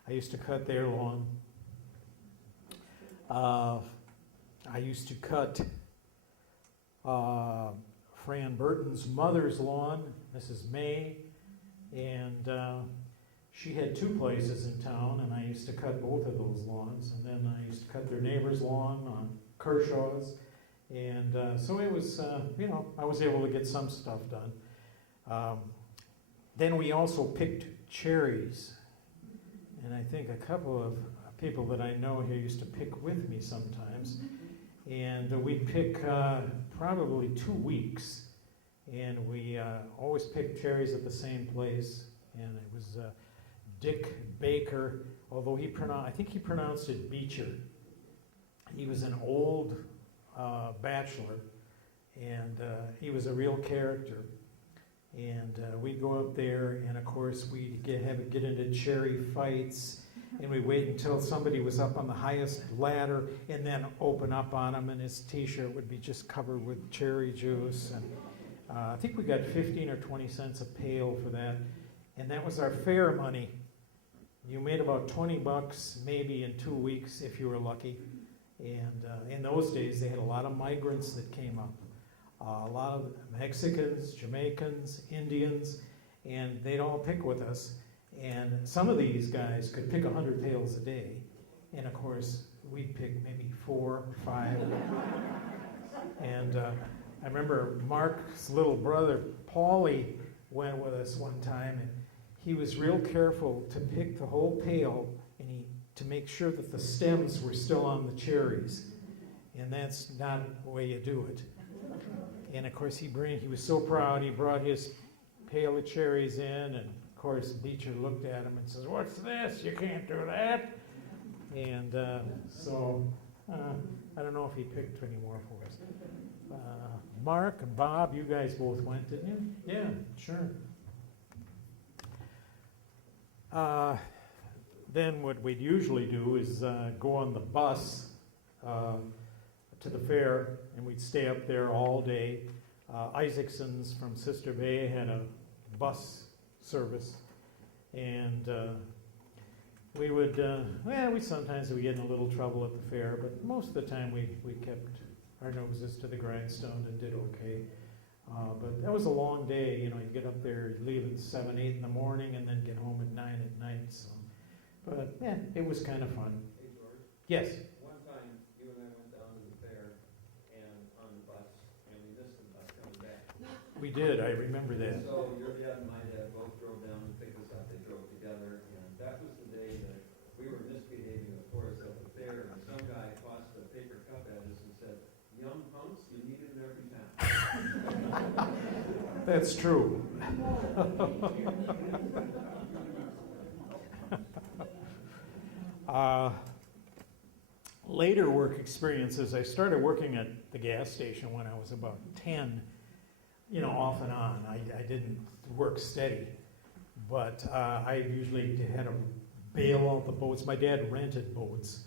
I used to cut their lawn. I used to cut Fran Burton's mother's lawn, Mrs. May, and she had 2 places in town, and I used to cut both of those lawns. And then I used to cut their neighbor's lawn on Kershaw's, and so it was, you know, I was able to get some stuff done. Then we also picked cherries, and I think a couple of people that I know here used to pick with me sometimes, and we'd pick probably 2 weeks, and we always picked cherries at the same place, and it was Dick Baker, although I think he pronounced it Beecher. He was an old bachelor, and he was a real character. And we'd go up there, and of course we'd get into cherry fights, and we'd wait until somebody was up on the highest ladder, and then open up on him, and his T-shirt would be just covered with cherry juice. And I think we got 15 or 20 cents a pail for that, and that was our fair money. You made about $20 maybe in 2 weeks if you were lucky. And in those days, they had a lot of migrants that came up. A lot of Mexicans, Jamaicans, Indians, and they'd all pick with us. And some of these guys could pick 100 pails a day. And of course, we'd pick maybe 4 or 5. And I remember Mark's little brother, Paulie, went with us one time, and he was real careful to pick the whole pail and to make sure that the stems were still on the cherries. And that's not the way you do it. And of course, he was so proud. He brought his pail of cherries in, and of course, the teacher looked at him and says, "What's this? You can't do that." And so I don't know if he picked any more for us. Mark and Bob, you guys both went, didn't you? Yeah, sure. Then what we'd usually do is go on the bus to the fair, and we'd stay up there all day. Isaacson's from Sister Bay had a bus service, and we would, sometimes we get in a little trouble at the fair, but most of the time we kept our noses to the grindstone and did okay. But that was a long day, you get up there, leave at 7, 8 in the morning, and then get home at 9 at night. So. But yeah, it was kind of fun. Hey George, Yes. one time you and I went down to the fair and on the bus, and we missed the bus coming back. We did, I remember that. So your dad and my dad both drove down and picked us up. They drove together, and that was the day that we were misbehaving, of course, at the fair, and some guy tossed a paper cup at us and said, "Young punks, you need it every time." That's true. Later work experiences, I started working at the gas station when I was about 10, off and on. I didn't work steady, but I usually had to bail out the boats. My dad rented boats,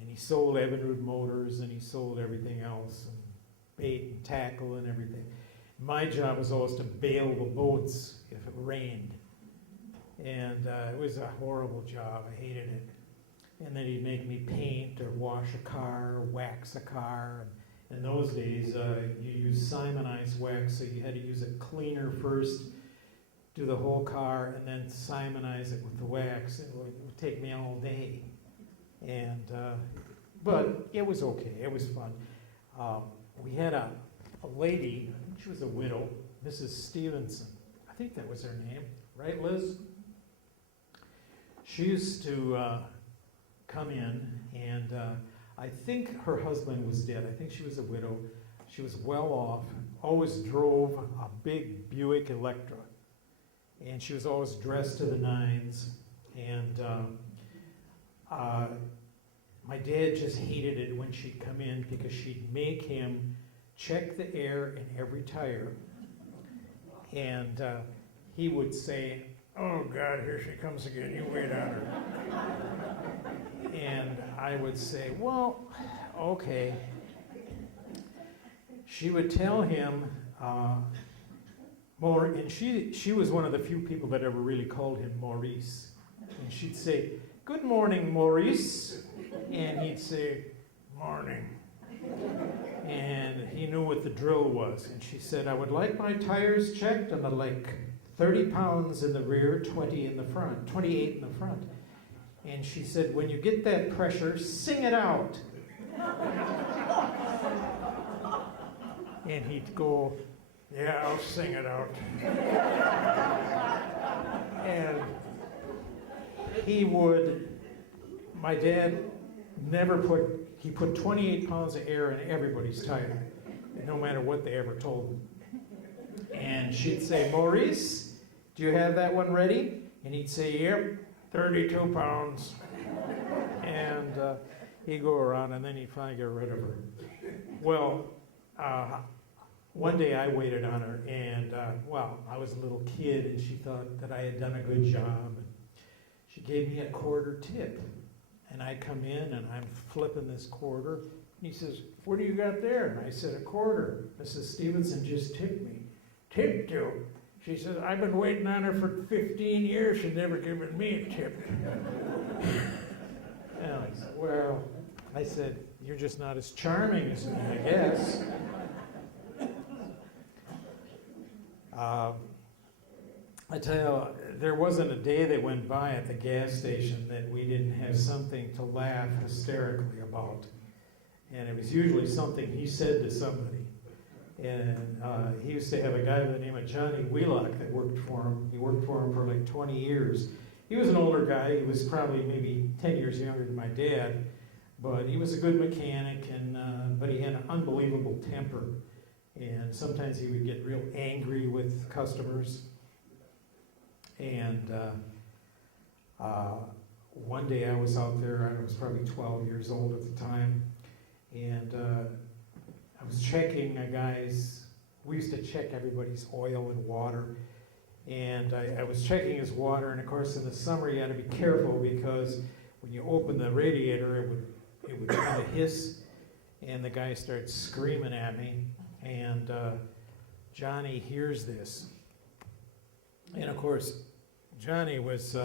and he sold Evinrude motors, and he sold everything else, and bait and tackle and everything. My job was always to bail the boats if it rained, and it was a horrible job. I hated it. And then he'd make me paint or wash a car, or wax a car. In those days, you used Simonized wax, so you had to use a cleaner first, do the whole car, and then Simonize it with the wax. It would take me all day. And but it was okay. It was fun. We had a lady, I think she was a widow, Mrs. Stevenson. I think that was her name. Right, Liz? She used to come in, and I think her husband was dead. I think she was a widow. She was well off, always drove a big Buick Electra, and she was always dressed to the nines. And my dad just hated it when she'd come in because she'd make him check the air in every tire, and he would say, "Oh God, here she comes again, you wait on her." And I would say, "Well, okay." She would tell him more, and she was one of the few people that ever really called him Maurice. And she'd say, "Good morning, Maurice." And he'd say, "Morning." And he knew what the drill was. And she said, "I would like my tires checked on the lake. 30 pounds in the rear, 20 in the front, 28 in the front." And she said, "When you get that pressure, sing it out." And he'd go, "Yeah, I'll sing it out." And my dad he put 28 pounds of air in everybody's tire, no matter what they ever told him. And she'd say, "Maurice, do you have that one ready?" And he'd say, "Yep, 32 pounds. And he'd go around, and then he'd finally get rid of her. Well, one day I waited on her, and I was a little kid, and she thought that I had done a good job. And she gave me a quarter tip. And I come in, and I'm flipping this quarter. And he says, "What do you got there?" And I said, "A quarter. Mrs. Stevenson just tipped me." "Tipped you?" She says, "I've been waiting on her for 15 years. She's never given me a tip." And I said, "Well," I said, "you're just not as charming as me, I guess." I tell you, there wasn't a day that went by at the gas station that we didn't have something to laugh hysterically about. And it was usually something he said to somebody. And he used to have a guy by the name of Johnny Wheelock that worked for him. He worked for him for like 20 years. He was an older guy. He was probably maybe 10 years younger than my dad. But he was a good mechanic, but he had an unbelievable temper. And sometimes he would get real angry with customers. And one day I was out there, I was probably 12 years old at the time, and I was checking a guy's, we used to check everybody's oil and water, and I was checking his water, and of course in the summer you had to be careful because when you open the radiator it would kind of hiss, and the guy starts screaming at me, and Johnny hears this. And of course, Johnny was,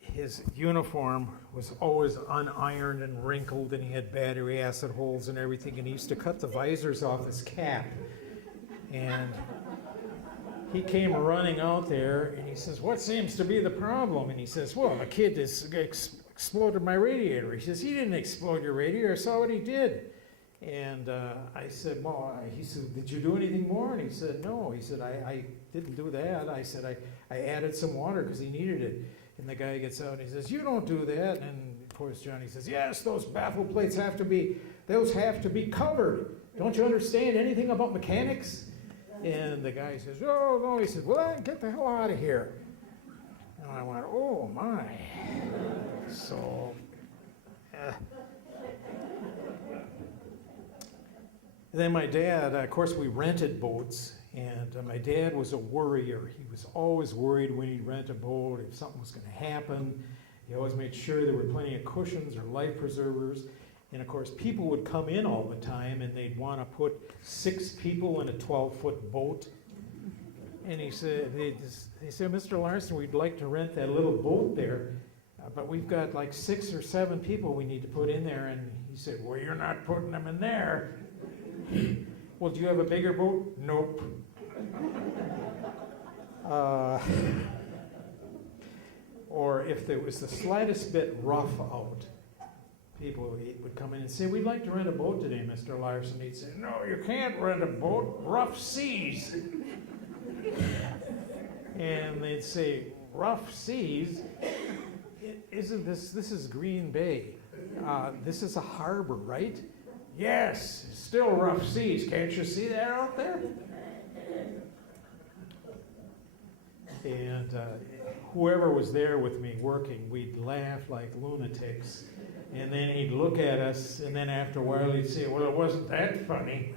his uniform was always unironed and wrinkled, and he had battery acid holes and everything, and he used to cut the visors off his cap. And he came running out there, and he says, "What seems to be the problem?" And he says, "Well, a kid has exploded my radiator." He says, "He didn't explode your radiator, I saw what he did." And I said, "Well," he said, "Did you do anything more?" And he said, "No." He said, I didn't do that. I said, I added some water because he needed it." And the guy gets out and he says, "You don't do that." And of course Johnny says, "Yes, those baffle plates have to be covered. Don't you understand anything about mechanics?" And the guy says, "Oh, no." He says, "Well, get the hell out of here." And I went, "Oh, my." So, then my dad, of course, we rented boats, and my dad was a worrier. He was always worried when he'd rent a boat if something was going to happen. He always made sure there were plenty of cushions or life preservers. And of course, people would come in all the time, and they'd want to put 6 people in a 12-foot boat. And he said, "Mr. Larson, we'd like to rent that little boat there, but we've got like 6 or 7 people we need to put in there." And he said, "Well, you're not putting them in there." "Well, do you have a bigger boat?" "Nope." Or if there was the slightest bit rough out, people would come in and say, "We'd like to rent a boat today, Mr. Larson." He'd say, "No, you can't rent a boat, rough seas." And they'd say, "Rough seas? Isn't this is Green Bay. This is a harbor, right?" "Yes, still rough seas. Can't you see that out there?" And whoever was there with me working, we'd laugh like lunatics. And then he'd look at us, and then after a while he'd say, "Well, it wasn't that funny."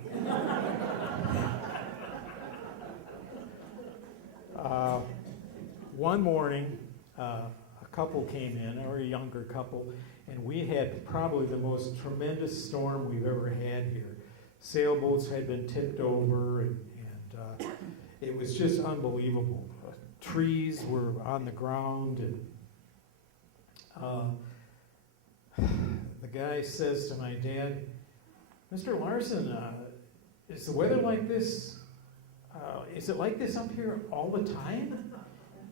One morning, a couple came in, or a younger couple, and we had probably the most tremendous storm we've ever had here. Sailboats had been tipped over, and it was just unbelievable. Trees were on the ground, and the guy says to my dad, "Mr. Larson, is the weather like this? Is it like this up here all the time?"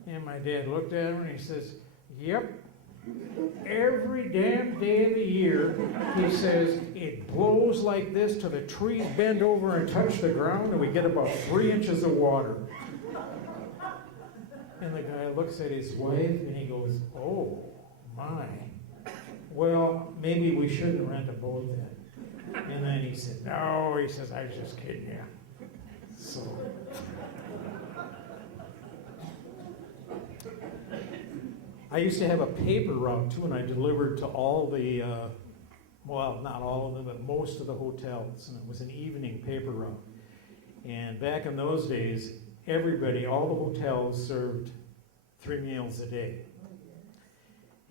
And my dad looked at him and he says, "Yep. Every damn day of the year," he says, "it blows like this till the trees bend over and touch the ground, and we get about 3 inches of water." And the guy looks at his wife and he goes, "Oh, my. Well, maybe we shouldn't rent a boat then." And then he said, "No," he says, "I was just kidding you." So, I used to have a paper route too, and I delivered to all the, well, not all of them, but most of the hotels, and it was an evening paper route. And back in those days, everybody, all the hotels served 3 meals a day.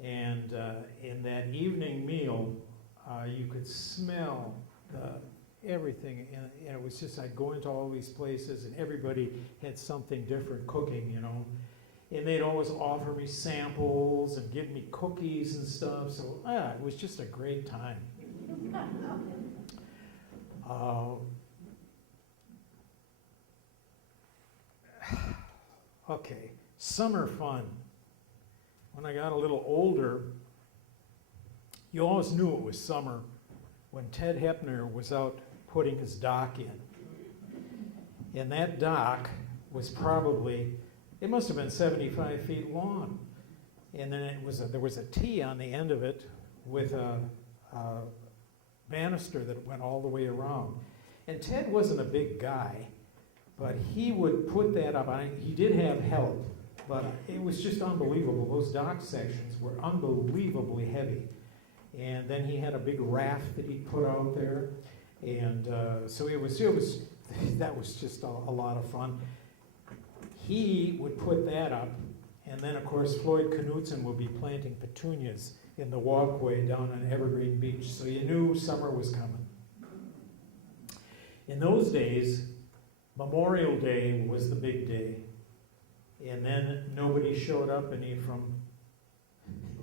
And in that evening meal, you could smell everything, and it was just, I'd go into all these places, and everybody had something different cooking, you know. And they'd always offer me samples and give me cookies and stuff, so it was just a great time. Okay, summer fun. When I got a little older, you always knew it was summer when Ted Hepner was out putting his dock in. And that dock was probably, it must have been 75 feet long. And then there was a T on the end of it with a banister that went all the way around. And Ted wasn't a big guy, But he would put that up. He did have help, but it was just unbelievable. Those dock sections were unbelievably heavy. And then he had a big raft that he put out there. And so it was that was just a lot of fun. He would put that up, and then of course Floyd Knudsen would be planting petunias in the walkway down on Evergreen Beach, so you knew summer was coming. In those days, Memorial Day was the big day, and then nobody showed up in Ephraim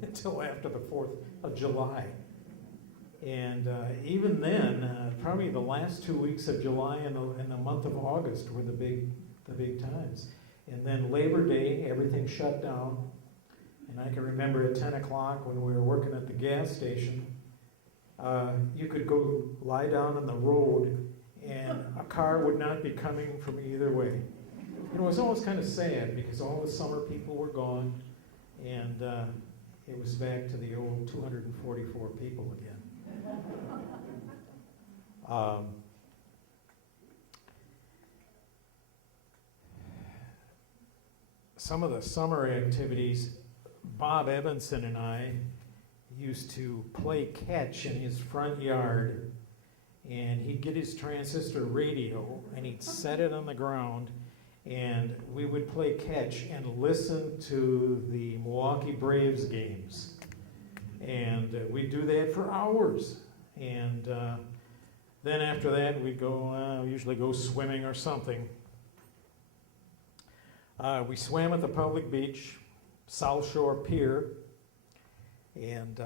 until after the 4th of July. And even then, probably the last 2 weeks of July and the month of August were the big times. And then Labor Day, everything shut down. And I can remember at 10 o'clock when we were working at the gas station, you could go lie down on the road and a car would not be coming from either way. It was always kind of sad because all the summer people were gone, and it was back to the old 244 people again. Some of the summer activities, Bob Evanson and I used to play catch in his front yard, and he'd get his transistor radio and he'd set it on the ground, and we would play catch and listen to the Milwaukee Braves games. And we'd do that for hours. And then after that, we'd go, usually go swimming or something. We swam at the public beach, South Shore Pier, and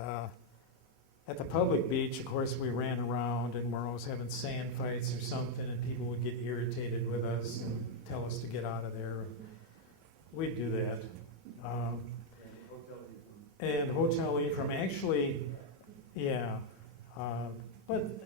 at the public beach, of course, we ran around and we're always having sand fights or something, and people would get irritated with us and tell us to get out of there. We'd do that. And Hotel Ephraim, actually, yeah. But